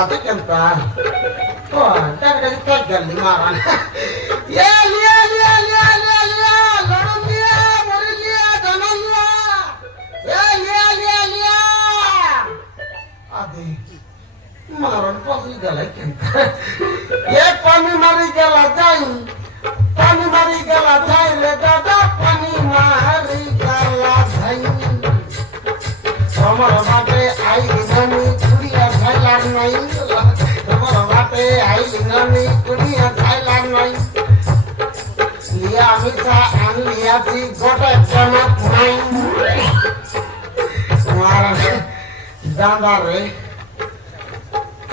galaতে কেনতা তো টাকা টাকা গেলি মারান ইয়া লিয়া লিয়া লিয়া লিয়া লিয়া লড়ু লিয়া মরি লিয়া জানান লিয়া ইয়া লিয়া লিয়া লিয়া আদি মারান পসি গেলে কেনতা এ পানি মারি গেলা যাই পানি মারি গেলা যাই রে দাদা পানি মারি গেলা যাই তোমার বাটে আইলি নামি কুড়িয়া ঝাইলার নাই তোমার বাটে আইলি নামি কুড়িয়া ঝাইলার নাই লিয়া আমি চা আনলিয়াছি গোটা জামাত নাই তোমার দাদা রে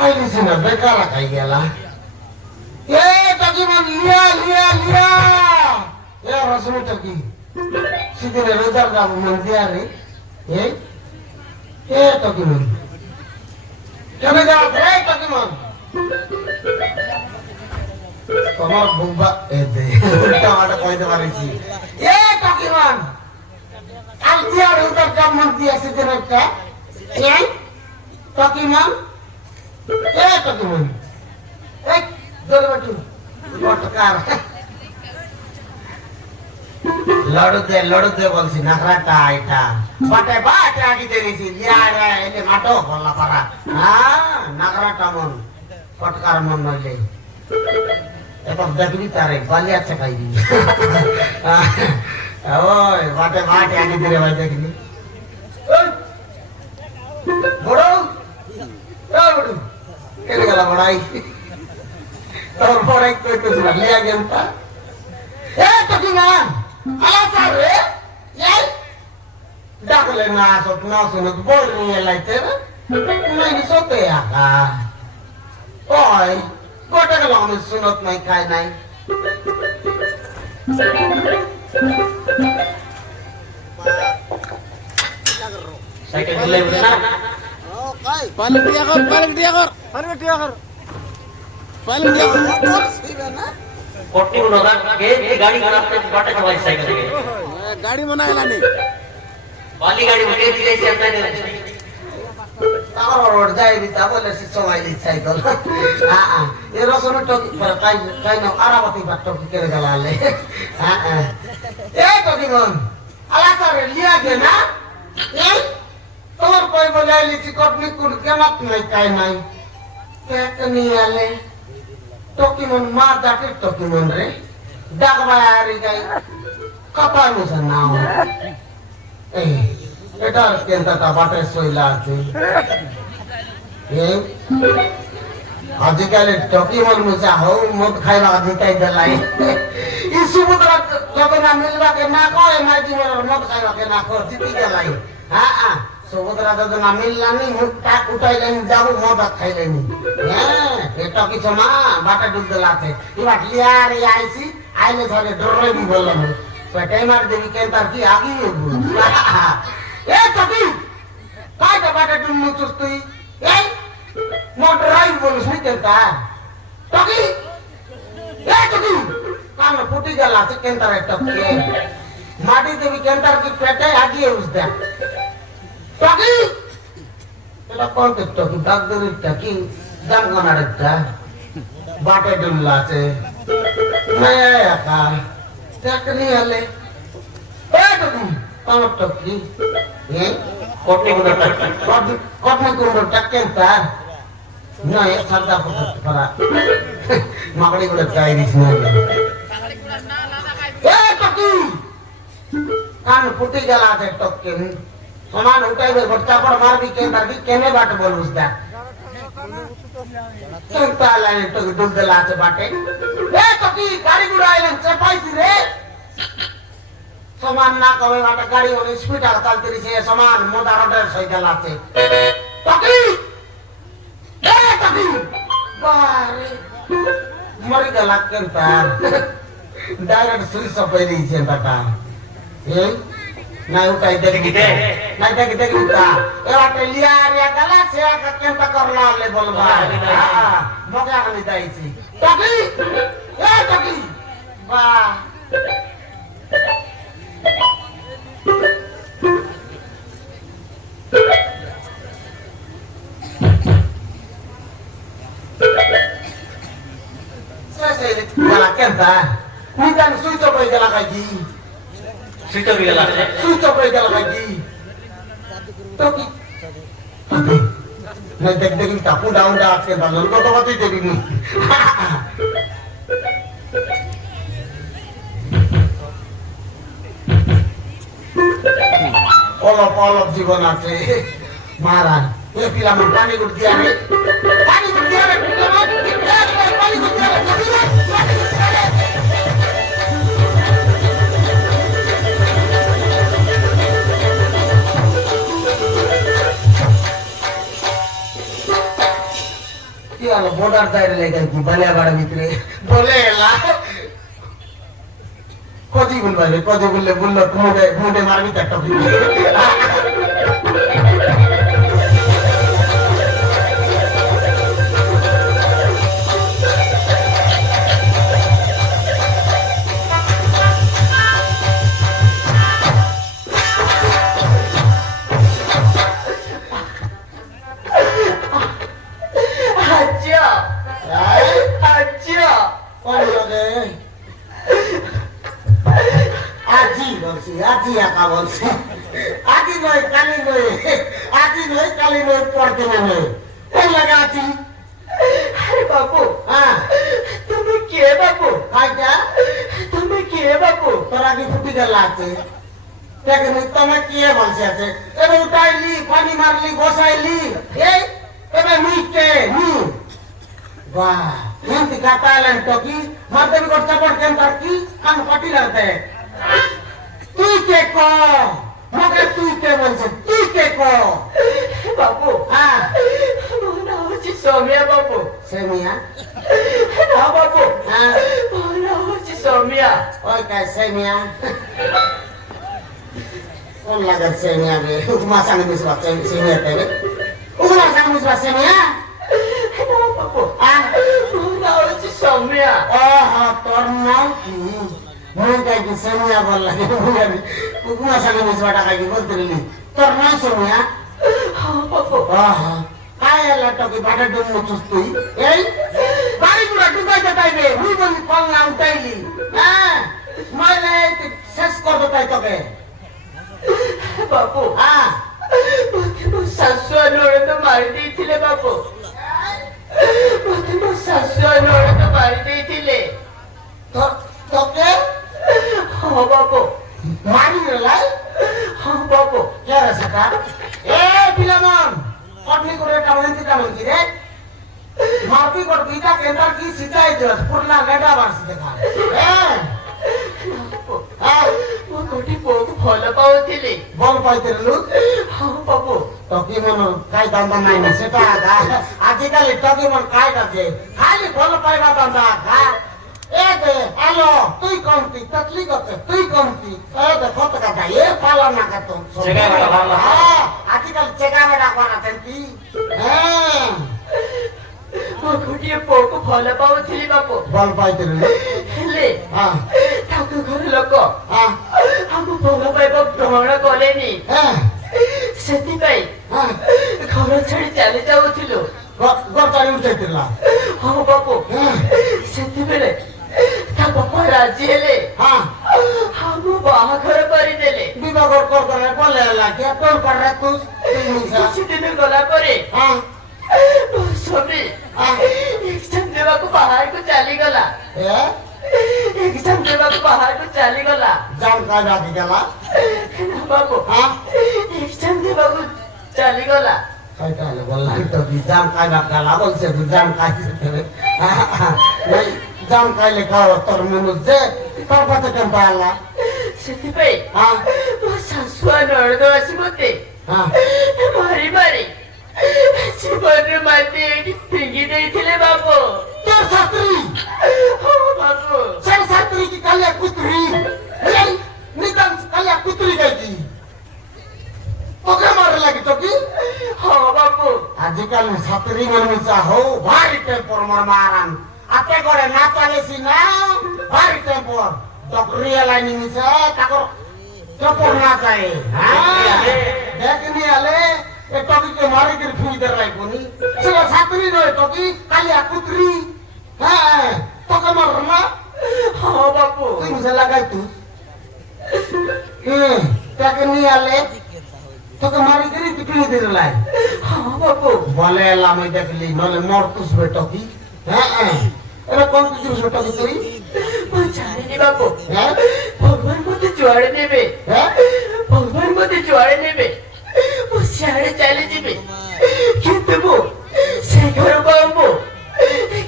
আইলিছি না বেকার খাই গেলা এ টাকিমান লিয়া লিয়া লিয়া এ রসমি টাকি সিদিনে রোজার গাবো মন দিয়া রে এ টাকিমান কেন যাও রে টাকিমান তোমার বুম্বা এ দে টামাটা কইতে পারিছি এ টাকিমান আল দিয়া রোজার গাব মন দিয়া সিদিনে একটা এ টাকিমান এ টাকিমান এই জোরে বাটু পটকার লড়ু দে বলছি নাকরাটা এটা বাটে বাটে আগে দেরিছি লিয়া রে এলে মাটো বললা পারা হ্যাঁ নাকরাটা মন পটকার মন নইলে এখন দেখবি তারে বালিয়া চাকাইবি ওই বাটে বাটে আগে দেরে ভাই দেখবি বড় বড় কেন গেল বড়াই তোর পরে কই কই লিয়া গেলতা এ টাকিমান আলাদা রে এই ডাকলে না সত না শুনে বল নিয়ে লাইতে নাই সতে আকা ওই গোটা গেল আমি শুনত নাই খাই নাই সাইকেল চলে না ও কাই পালক দিয়া কর পালক দিয়া কর পালক দিয়া কর পালক দিয়া কর সিবে না कोटी को लगा के गाड़ी खराब पे बाटे चलाई साइकिल के गाड़ी बनाएला नहीं वाली गाड़ी उठे दी जैसे अपने तावर रोड जाए भी तावले से चलाई साइकिल हां ये रसोने टोकी पर काई न आरामती बात टोकी करे गलाले हां ए टोकी मन आला सारे लिया के ना ए तोर कोई बोलाई ली कोटनी कुल के मत नहीं काई नहीं के कनी आले टोकीमन मा जाके टोकीमन रे डाकबायारी गाई कपाल मुसन नाम ए এটা কেনটা বাটে সইলা আছে এই আজকাল টকিমন মুসা হো মদ খাইবা দিতাই দেলাই ই সুবুতরা যবে না মিলবা কে না কয় মাই জীবন মদ খাইবা কে না কর জিতি গেলাই হ্যাঁ সুবুতরা যবে না মিললানি মুখটা উঠাইলেন যাবো মদ খাইলেনি হ্যাঁ এটা কিছু না বাটা ডুব দেলাতে এবার লিয়ার আইছি আইলে ধরে ডরে দি বললাম পেটে মার দেবি কেন তার কি আগি এ টকি কাই বাটা ডুব মুচুস তুই এই মোটরাই বলিস নি কেন তার টকি এ টকি কান ফুটি গেলা কেন তার টকি মাটি দেবি কেন তার কি পেটে আগিয়ে উস দে টকি এটা কোন টকি ডাক্তারের টকি জানগনার একটা বাটে ডুল্লা আছে মায়া একা চাকরি হলে এ টকি আমার টকি এ কোটনি কোন টকি তার না এ সাদা পড়া মাগড়ি গুলো চাই দিস না এ টকি কান ফুটি গেলা আছে টকি সমান উঠাইবে ভটকা পড় মারবি কেনে বাট বলুস দা কেনতা লাইন তো ডুব দেলা আছে বাটে এ টকি গাড়ি গুড়া আইলেন চাপাইছি রে সমান না কবে বাটে গাড়ি ওই স্পিড আর চালতে দিছে সমান মোটা রোডের সাইকেল আছে টকি এ টকি বারে মরি গেলা কেনতা ডাইরেক্ট সুইচ অফ হয়ে দিয়েছে টাটা এই নাই উঠাই দেখি দে নাই দেখি দেখি তা এবারে লিয়া রে গলা সে কেনতা করলা লে বলবা হ্যাঁ মজা আমি যাইছি টকি এ টকি বাহ কেনতা নিতান সুইচ অফ হয়ে গেল কাকি সুইচ অফ গেল সুইচ অফ হয়ে গেল কাকি তো কি না দেখ দেখি টাপু ডাউন দা আজকে বাংলা কত কথাই দেখিনি অলপ অলপ জীবন আছে মারা এ পিলাম পানি গুড় দিয়া রে পানি গুড় দিয়া রে পানি গুড় দিয়া রে কি হলো বর্ডার সাইডে লেগে কি বালিয়াবাড়ার ভিতরে বলে এলা কতি বলবে কতি বললে বললো মুডে মুডে মারবি তো একটা আজি একা বলছি আজি নয় কালি নয় আজি নয় কালি নয় পড়তে নয় কোন লাগে আজি আরে বাবু হ্যাঁ তুমি কে বাবু ভাইটা তুমি কে বাবু তোরা কি ফুটি গেল আছে দেখেন তোমার কি বলছে আছে এবার উঠাইলি পানি মারলি বসাইলি এই এবার মুইকে বাহ এমনি কাটালেন তো কি মারতে বি করতে পড়তেন তার কি কান পাটি লাগতে তুই কে ক মগে তুই কে বলছে তুই কে ক বাবু হ্যাঁ আমার নাম হচ্ছে সৌমিয়া বাবু সে মিয়া না বাবু হ্যাঁ আমার নাম হচ্ছে সৌমিয়া ওই কে সে মিয়া কোন লাগে সে মিয়া বে উপমা সামনে মিসবা সে মিয়া তে উপমা সামনে মিসবা সে মিয়া না বাবু হ্যাঁ আমার নাম হচ্ছে সৌমিয়া ও হ্যাঁ তোর নাম কি মই কাই কি সে মিয়া বল লাগে উপমা সামনে মিসবা টাকা কি বলতে নি তোর নাম সে মিয়া হ্যাঁ বাবু আহা কাই এলা টকি বাটা ডুম মুছস তুই এই বাড়ি পুরা ডুবাইতে তাইবে মুই বলি কল না উঠাইলি হ্যাঁ মাইলে শেষ করব তাই তোকে বাবু হ্যাঁ মতে ମୋ ଶାଶୁ ଆଉ ନଣନ୍ଦ ମାରି ଦେଇଥିଲେ ବାବୁ ମତେ ମୋ ଶାଶୁ ଆଉ ନଣନ୍ଦ ମାରି ଦେଇଥିଲେ তোকে ହଁ ବାବୁ মারি লাই ହଁ ବାବୁ কে রে সেটা এ পিলামন কটনি করে কামন কি রে মারপি করবি তা কেন্দ্র কি সিটাই দিস পুরনা লেডা বাসি দেখা হ্যাঁ ମୁଁ କୋଉଠି ପୁଅକୁ ଭଲ ପାଉଥିଲି বল পাইতে লুক ହଁ ବାବୁ টকি মন কাই দান্দা নাই না সেটা আজিকালি টকি মন কাই আছে খালি ভাল পাইবা দান্দা গা এ দে আলো তুই কমতি ততলি করতে তুই কমতি এ দে কত কথা এ পালা না কত চেগা বেটা ভালো হ্যাঁ আজিকালি চেগা বেটা করা তেন্তি হ্যাঁ ମୁଁ ଗୋଟିଏ ପୁଅକୁ ଭଲ ପାଉଥିଲି ବାବୁ বল পাইতে লুক ହେଲେ হ্যাঁ ତାଙ୍କ ଘର ଲୋକ হ্যাঁ ଆମ ଭଲ ପାଇବା ଗ୍ରହଣ କଲେନି হ্যাঁ ସେଥିପାଇଁ হ্যাঁ ଘର ଛାଡି ଚାଲି ଯାଉଥିଲୁ গতারি উঠাইতিলা ହଁ ବାବୁ হ্যাঁ ସେତେବେଳେ ତା ବାପା ରାଜି ହେଲେ হ্যাঁ ଆମ ବାହାଘର କରିଦେଲେ বিবাহ করে বলে লাগে তোর পরে তুই মিশা କିଛି ଦିନ ଗଲା ପରେ হ্যাঁ ମୋ ସ୍ୱାମୀ হ্যাঁ ଏକ୍ଜାମ ଦେବାକୁ ବାହାରକୁ ଚାଲିଗଲା এ ଏକ୍ଜାମ ଦେବାକୁ ବାହାରକୁ ଚାଲିଗଲା জান কাই রাখি গেলা ନା ବାବୁ হ্যাঁ ଏକ୍ଜାମ ଦେବାକୁ ଚାଲିଗଲା খাই তাহলে বললাম তো কি জান খাই না গেলা বলছে তুই জান খাই নাই জান খাইলে খাও তোর মনুষ যে তোর কাছে কেন পাইলা ସେଥିପାଇଁ হ্যাঁ ମୋ ଶାଶୁ ଆଉ ନଣନ୍ଦ ଆସି ମତେ হ্যাঁ ମାରି ମାରି ଜୀବନରୁ ମାଟି ଏଇଠି ଫିଙ୍ଗି ଦେଇଥିଲେ ବାବୁ তোর ছাত্রী ହଁ ବାବୁ সেই ছাত্রী কি কালিয়া কুতরি এই নিতান কালিয়া কুতরি গাইছি তোকে মারে লাগি তো কি ହଁ বাবু আজিকালি ছাত্রী মানুষ হও ভারী টেম্পর মারান আতে করে না চালেছি না ভারী টেম্পর ডক্টরি লাইনি নিছে তাকর টেম্পর না চাই হ্যাঁ দেখনি আলে এ টকিকে মারি করে ফুইদের লাইবনি সেটা ছাত্রী নয় টকি কালিয়া কুতরি হ্যাঁ তোকে মার না হ্যাঁ বাবু তুই মিশে লাগাই তুই তাকে নিয়ে আলে তোকে মারি দিলি পিটুনি দিলে লাই হ্যাঁ বাবু বলে এলাম ওই দেখলি নলে মর তুসবে টকি হ্যাঁ এরা কোন কিছু টকি তুই ও জানিনি বাবু হ্যাঁ ভগবান মধ্যে জোয়ারে নেবে হ্যাঁ ভগবান মধ্যে জোয়ারে নেবে ও শহরে চলে যাবে কিন্তু বউ সে ঘর পাবো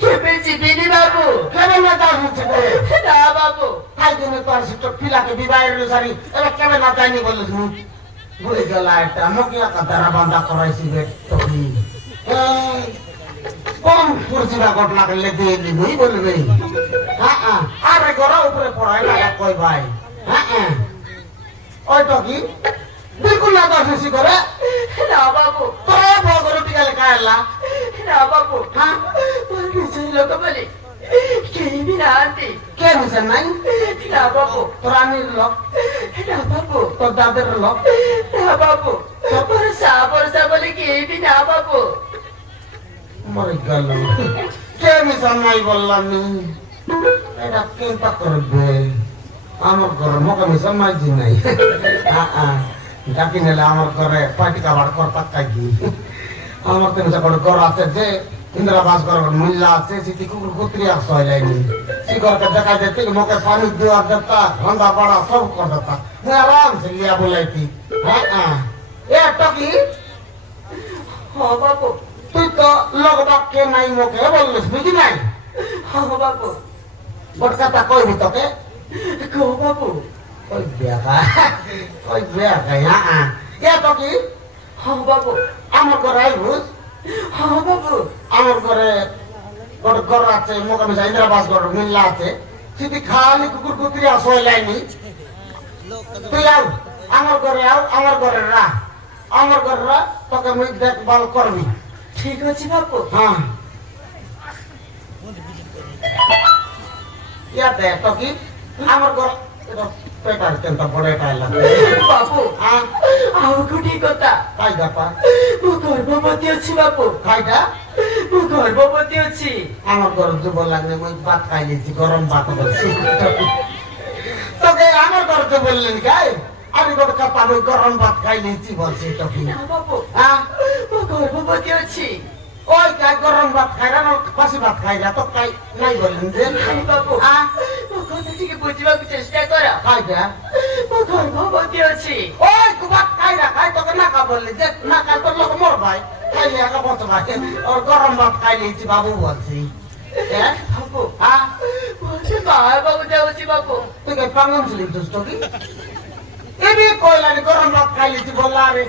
কেবে যাবিনি বাবু কেন না তার হচ্ছে করে না বাবু তাই জন্য তোর সে তোর পিলাকে বিবাহের সারি এবার কেন না যায়নি বলিস মুখ ভুলে গেল একটা মকিয়া কাতারা বান্ধা করাইছি বে টকি কম পরিচিতা ঘটনা করলে দিয়ে দিবি বলবি হ্যাঁ আরে ঘর উপরে পড়ায় লাগা কই ভাই হ্যাঁ ওই টকি বিলকুল না দর্শি করে না বাবু তোরা বড় করে টিকালে কায়লা না বাবু হ্যাঁ ওর কিছু লোক বলে কেবি না আনতে কে মিশন নাই না বাবু তোর আনির লোক না বাবু তোর দাদের লোক না বাবু ওর সাবরসা বলে কেবি না বাবু মরে গেল কে মিশন নাই বললাম নি এটা কেনটা করবে আমার ঘরে মকা মিশন নাই জি নাই ডাকি নিলে আমার ঘরে পার্টি কাবার করতা থাকি আমার তো মিশা করে ঘর আছে যে ইন্দ্রাবাস ঘর মিল্লা আছে সেটি কুকুর কুত্রি আর সয় যায়নি সে ঘরকে দেখা যেতে মুখে পানি দেওয়া দেতা রন্ধা বাড়া সব কর দেতা মুই আরাম সে লিয়া বলাইতি এ টকি হ্যাঁ বাবু তুই তো লোক বাক্যে নাই মুখে বললিস বুঝি নাই হ্যাঁ বাবু বটকাতা কইবি তোকে গো বাবু ওই বেকা এ টকি হ্যাঁ বাবু আমার ঘরে আইবুস হ্যাঁ বাবু আমার ঘরে গোটে ঘর আছে মোকামে ইন্দ্রাবাস ঘর মিল্লা আছে সেটি খালি কুকুর কুকুরি আসয় লাইনি তুই আও আমার ঘরে আও আমার ঘরে রা আমার ঘরে রা তোকে মুই দেখভাল করবি ঠিক আছে বাবু হ্যাঁ ইয়াতে তো কি আমার ঘর পেটার চিন্তা পড়ে পাইলা বাবু হ্যাঁ ଆଉ ଗୋଟିଏ କଥା তাই গাপা ମୁଁ ଗର୍ଭବତୀ ଅଛି ବାବୁ খাইটা ମୁଁ ଗର୍ଭବତୀ ଅଛି আমার ঘর যুব লাগলে মুই ভাত খাই নিয়েছি গরম ভাত বলছি তোকে আমার ঘর তো বললেন গাই আমি গোট কাপা মুই গরম ভাত খাই নিয়েছি বলছি তোকে ନା ବାବୁ হ্যাঁ ମୁଁ ଗର୍ଭବତী ଅଛି ওই কাই গরম ভাত খাই না বাসি ভাত খাই না তো কাই নাই বললেন যে ନାଇଁ ବାବୁ হ্যাঁ ମୋ କଥା ଟିକେ ବୁଝିବାକୁ ଚେଷ୍ଟା କର খাইটা ମୁଁ ଗର୍ଭବତୀ ଅଛି ওই তু ভাত খাই না খাই তোকে না কা বললি যে না কা তোর লোক মোর ভাই খাইলে একা বসে ভাই ওর গরম ভাত খাই নিয়েছি বাবু বলছি হ্যাঁ ବାବୁ হ্যাঁ ମୋତେ ବାହା ହେବାକୁ ଯାଉଛି ବାବୁ তুই কে পাঙ্গম ছিলি দুষ্ট কি এবি কইলানি গরম ভাত খাই নিয়েছি বললা রে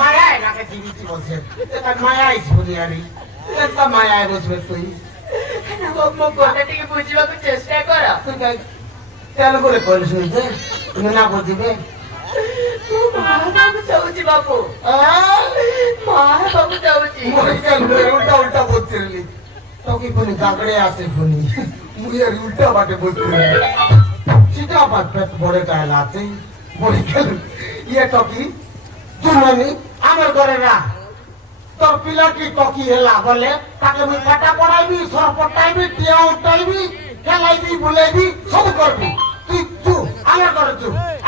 মায়ায় নাকে দিয়েছি বলছে এটা মায়াই শুনি আরে এটা মায়ায় বুঝবে তুই ନା ବାବୁ ମୋ କଥା ଟିକେ ବୁଝିବାକୁ ଚେଷ୍ଟା କର তুই কে তেল করে কইলিস নিজে তুমি না বুঝিবে ମୁଁ ବାହା ହେବାକୁ ଚାହୁଁଛି ବାବୁ ବାହା ହେବାକୁ ଚାହୁଁଛି উল্টা উল্টা বলছিলি তোকে কোনি গাগড়ে আছে কোনি মুই আর উল্টা বাটে বলছিলি সেটা আবার পেট বড়ে টাইল আছে বলে গেল ইয়ে টকি তুমি আমার ঘরে রাখ তোর পিলা কি টকি হেলা বলে তাকে মুই কাটা পড়াইবি সর পটাইবি টিয়া উঠাইবি খেলাইবি বুলাইবি সব করবি তুই আমার ঘরে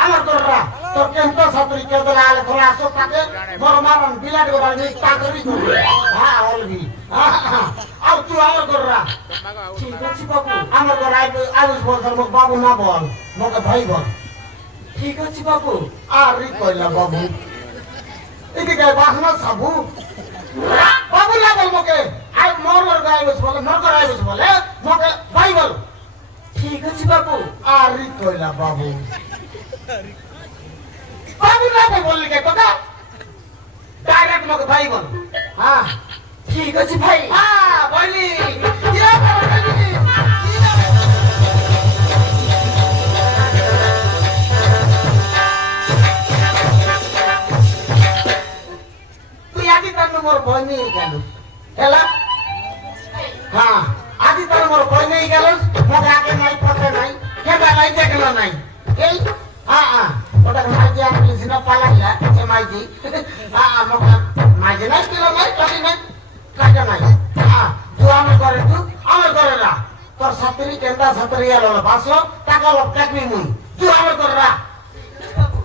আমার ঘরে রাখ তোর কেমন ছাত্রী কে বলে আলে ঘরে আসো তাকে বড় মারন বিলাট গোড়া নিয়ে তাগরি করবি হ্যাঁ অলবি আর তুই আমার ঘরে রাখ ঠিক ଅଛି ବାବୁ আমার ঘরে আইবিস বল তোর মোক বাবু না বল মোকে ভাই বল ঠিক ଅଛି ବାବୁ আর রি কইলা বাবু এদিকে বাসনা সাবু বাবু না বল মোকে আই মোর ঘরে আইবিস বলে মোর ঘরে আইবিস বলে মোকে ভাই বল ঠিক ଅଛି ବାବୁ আর রি কইলা বাবু বাবু না বললি কে কথা ডাইরেক্ট মোকে ভাই বল হ্যাঁ ঠিক ଅଛି ଭାଇ হ্যাঁ বলি ইয়া বলি তুই আদি তার মোর ভয় নিয়ে গেল হেলা হ্যাঁ আদি তার মোর ভয় নিয়ে গেল মোকে আগে নাই পথে নাই কেবা নাই দেখলো নাই এই হ্যাঁ ওটা মাইজি আমি সিনা পালাইলা সে মাইজি হ্যাঁ মোকে মাইজি নাই কিলো নাই টাকি নাই কাটা নাই হ্যাঁ তুই আমার ঘরে রা তোর ছাত্রী কেন্দা ছাত্রী এলো পাঁচশো টাকা লোক কাটবি মুই তুই আমার তোর রা বাবু